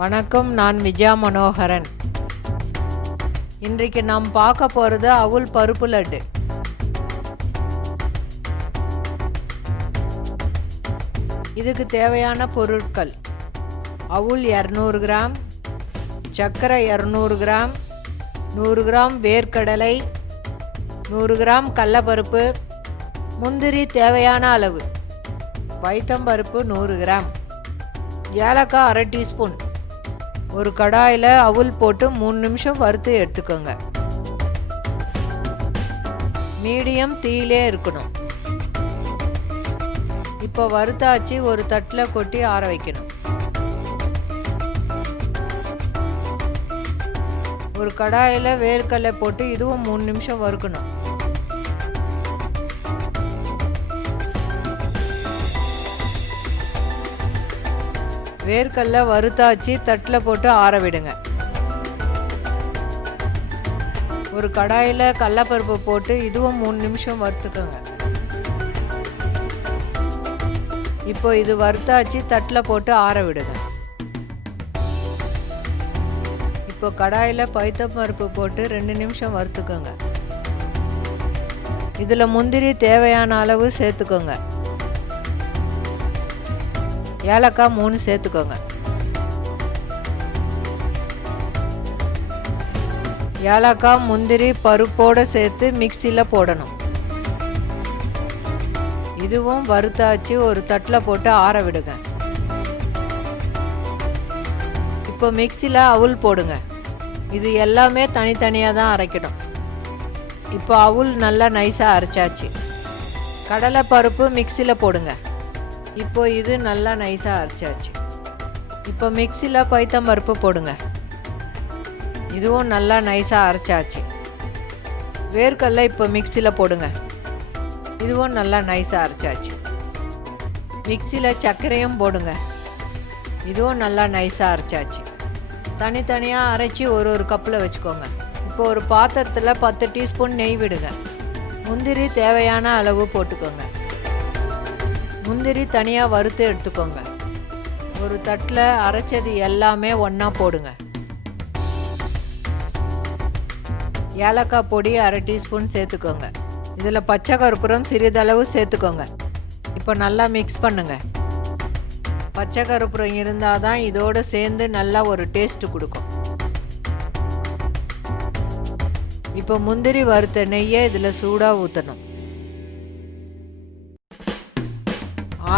வணக்கம், நான் விஜயா மனோகரன். இன்றைக்கு நாம் பார்க்க போகிறது அவுல் பருப்பு லட்டு. இதுக்கு தேவையான பொருட்கள்: அவுல் 200 கிராம், சர்க்கரை 200 கிராம், 100 கிராம் வேர்க்கடலை, 100 கிராம் கடலப்பருப்பு, முந்திரி தேவையான அளவு, பைத்தம்பருப்பு 100 கிராம், ஏலக்காய் 1/2 டீஸ்பூன். ஒரு கடாயில் அவுல் போட்டு 3 நிமிஷம் வறுத்து எடுத்துக்கோங்க. மீடியம் தீயிலே இருக்கணும். இப்போ வறுத்தாச்சு ஒரு தட்டில் கொட்டி ஆற வைக்கணும். ஒரு கடாயில் வேர்க்கடலை போட்டு இதுவும் 3 நிமிஷம் வறுக்கணும். வேர்க்கடலை வறுத்தாச்சு தட்டில் போட்டு ஆற விடுங்க. ஒரு கடாயில் கடலப்பருப்பு போட்டு இதுவும் 3 நிமிஷம் வறுத்துக்கோங்க. இப்போ இது வறுத்தாச்சு தட்டில் போட்டு ஆற விடுங்க. இப்போ கடாயில் பைத்தம்பருப்பு போட்டு 2 நிமிஷம் வறுத்துக்கோங்க. இதில் முந்திரி தேவையான அளவு சேர்த்துக்கோங்க. ஏலக்காய் 3 சேர்த்துக்கோங்க. ஏலக்காய் முந்திரி பருப்போடு சேர்த்து மிக்சியில் போடணும். இதுவும் வறுத்தாச்சு ஒரு தட்டில் போட்டு ஆற விடுங்க. இப்போ மிக்சியில் அவுல் போடுங்க. இது எல்லாமே தனித்தனியாக தான் அரைக்கணும். இப்போ அவுல் நல்லா நைஸாக அரைச்சாச்சு. கடலை பருப்பு மிக்சியில் போடுங்க. இப்போ இது நல்லா நைஸாக அரைச்சாச்சு. இப்போ மிக்சியில் பைத்தம்பருப்பு போடுங்க. இதுவும் நல்லா நைஸாக அரைச்சாச்சு. வேர்க்கடலை இப்போ மிக்சியில் போடுங்க. இதுவும் நல்லா நைஸாக அரைச்சாச்சு. மிக்சியில் சர்க்கரையும் போடுங்க. இதுவும் நல்லா நைஸாக அரைச்சாச்சு. தனித்தனியாக அரைச்சி ஒரு கப்பில் வச்சுக்கோங்க. இப்போ ஒரு பாத்திரத்தில் 10 டீஸ்பூன் நெய் விடுங்க. முந்திரி தேவையான அளவு போட்டுக்கோங்க. முந்திரி தனியாக வறுத்து எடுத்துக்கோங்க. ஒரு தட்டில் அரைச்சது எல்லாமே ஒன்றா போடுங்க. ஏலக்காய் பொடி 1/2 டீஸ்பூன் சேர்த்துக்கோங்க. இதில் பச்சை கற்பூரம் சிறிதளவு சேர்த்துக்கோங்க. இப்போ நல்லா மிக்ஸ் பண்ணுங்க. பச்சை கற்பூரம் இருந்தால் தான் இதோடு சேர்ந்து நல்லா ஒரு டேஸ்ட்டு கொடுக்கும். இப்போ முந்திரி வறுத்த நெய்யை இதில் சூடாக ஊற்றணும்.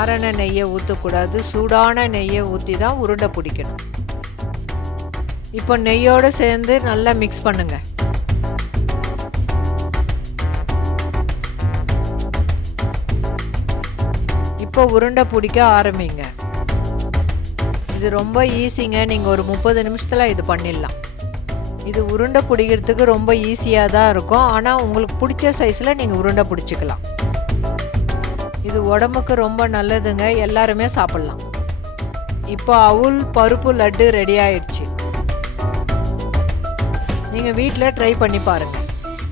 ஆரண நெய்யை ஊற்றக்கூடாது, சூடான நெய்யை ஊற்றி தான் உருண்டை பிடிக்கணும். இப்போ நெய்யோடு சேர்ந்து நல்லா மிக்ஸ் பண்ணுங்க. இப்போ உருண்டை பிடிக்க ஆரம்பிங்க. இது ரொம்ப ஈஸிங்க. நீங்கள் ஒரு 30 நிமிஷத்தில் இது பண்ணிடலாம். இது உருண்டை பிடிக்கிறதுக்கு ரொம்ப ஈஸியாக தான் இருக்கும். ஆனால் உங்களுக்கு பிடிச்ச சைஸில் நீங்கள் உருண்டை பிடிச்சிக்கலாம். இது உடம்புக்கு ரொம்ப நல்லதுங்க. எல்லாருமே சாப்பிட்லாம். இப்போ அவுல் பருப்பு லட்டு ரெடி ஆயிடுச்சு. நீங்கள் வீட்டில் ட்ரை பண்ணி பாருங்கள்.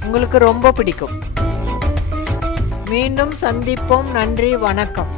உங்களுக்கு ரொம்ப பிடிக்கும். மீண்டும் சந்திப்போம். நன்றி, வணக்கம்.